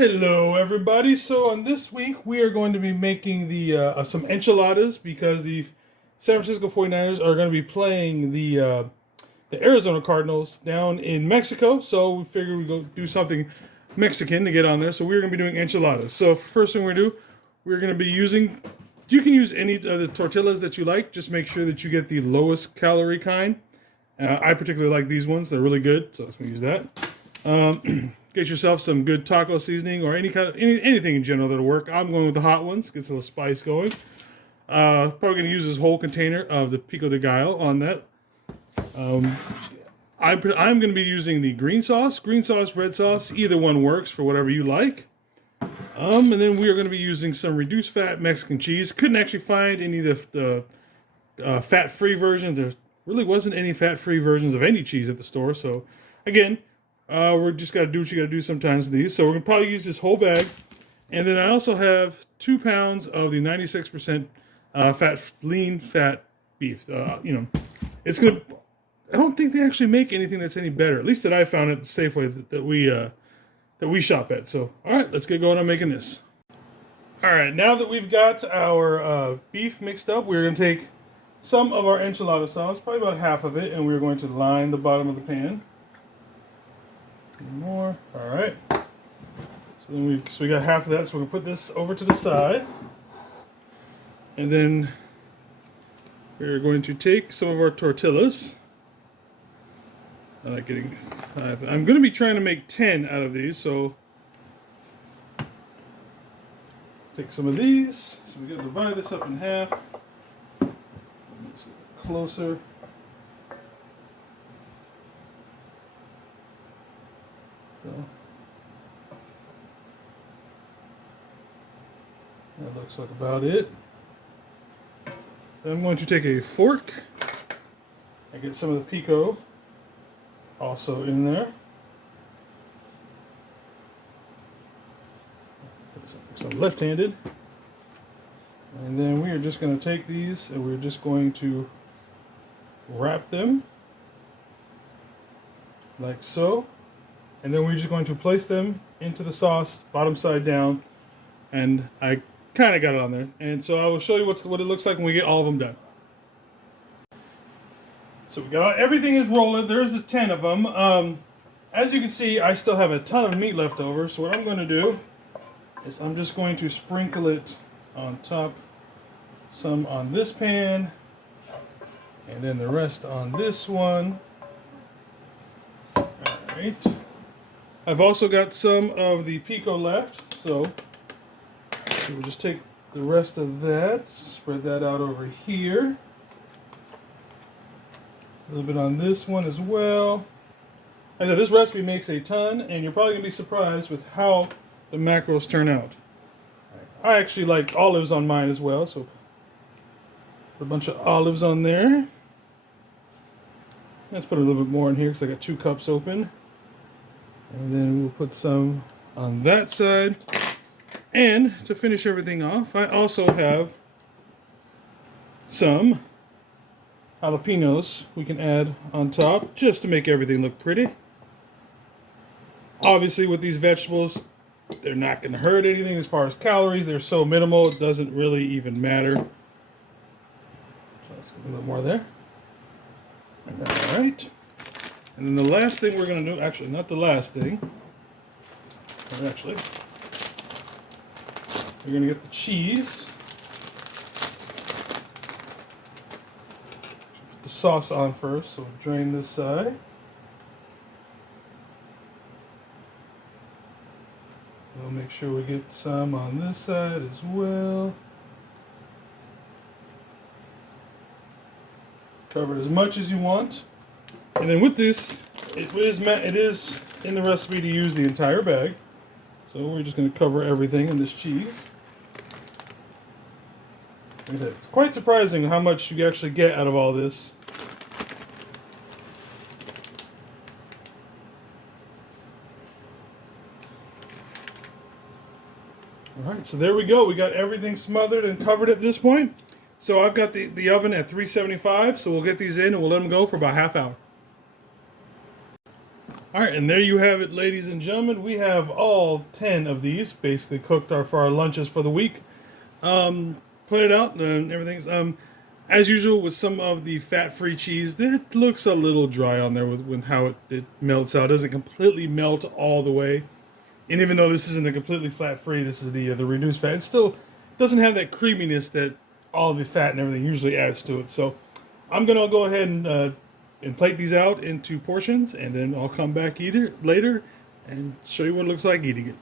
Hello everybody. So on this week we are going to be making the some enchiladas because the San Francisco 49ers are going to be playing the Arizona Cardinals down in Mexico. So we figured we'd go do something Mexican to get on there. So we're going to be doing enchiladas. So first thing we're going to do, we're going to be using, you can use any of the tortillas that you like. Just make sure that you get the lowest calorie kind. I particularly like these ones. They're really good. So let's use that. Get yourself some good taco seasoning or anything in general that'll work. I'm going with the hot ones. Gets a little spice going. Probably going to use this whole container of the Pico de Gallo on that. I'm going to be using the green sauce, red sauce. Either one works for whatever you like. And then we are going to be using some reduced fat Mexican cheese. Couldn't actually find any of the fat-free versions. There really wasn't any fat-free versions of any cheese at the store. So again, we're just got to do what you got to do sometimes with these. So we're going to probably use this whole bag. And then I also have 2 pounds of the 96% lean fat beef. It's going to, I don't think they actually make anything that's any better. At least that I found at the Safeway that we shop at. So, all right, let's get going on making this. All right, now that we've got our beef mixed up, we're going to take some of our enchilada sauce, probably about half of it, and we're going to line the bottom of the pan. More. All right. So then we got half of that. So we're gonna put this over to the side, and then we're going to take some of our tortillas. I like getting 5. I'm going to be trying to make 10 out of these. So take some of these. So we got to divide this up in half. Closer. That looks like about it. Then I'm going to take a fork and get some of the pico also in there. Some left-handed. And then we are just going to take these and we're just going to wrap them like so. And then we're just going to place them into the sauce, bottom side down. And I kind of got it on there. And so I will show you what it looks like when we get all of them done. So we got everything is rolling. There's the 10 of them. As you can see, I still have a ton of meat left over. So what I'm going to do is I'm just going to sprinkle it on top. Some on this pan. And then the rest on this one. All right. I've also got some of the pico left, so we'll just take the rest of that, spread that out over here. A little bit on this one as well. As I said, this recipe makes a ton, and you're probably going to be surprised with how the macros turn out. I actually like olives on mine as well, so put a bunch of olives on there. Let's put a little bit more in here because I got 2 cups open. And then we'll put some on that side. And to finish everything off, I also have some jalapenos we can add on top just to make everything look pretty. Obviously with these vegetables, they're not going to hurt anything as far as calories. They're so minimal, it doesn't really even matter. So let's get a little more there. All right. And then the last thing we're going to do, actually not the last thing, actually, we're going to get the cheese. Put the sauce on first, so we'll drain this side. We'll make sure we get some on this side as well. Cover it as much as you want. And then with this, it is in the recipe to use the entire bag. So we're just going to cover everything in this cheese. Like I said, it's quite surprising how much you actually get out of all this. Alright, so there we go. We got everything smothered and covered at this point. So I've got the oven at 375, so we'll get these in and we'll let them go for about half hour. All right, and there you have it, ladies and gentlemen. We have all 10 of these basically cooked for our lunches for the week. Put it out and everything's as usual with some of the fat-free cheese. It looks a little dry on there with how it melts out. It doesn't completely melt all the way. And even though this isn't a completely fat-free, this is the reduced fat. It still doesn't have that creaminess that all the fat and everything usually adds to it. So I'm gonna go ahead and plate these out into portions, and then I'll come back later and show you what it looks like eating it.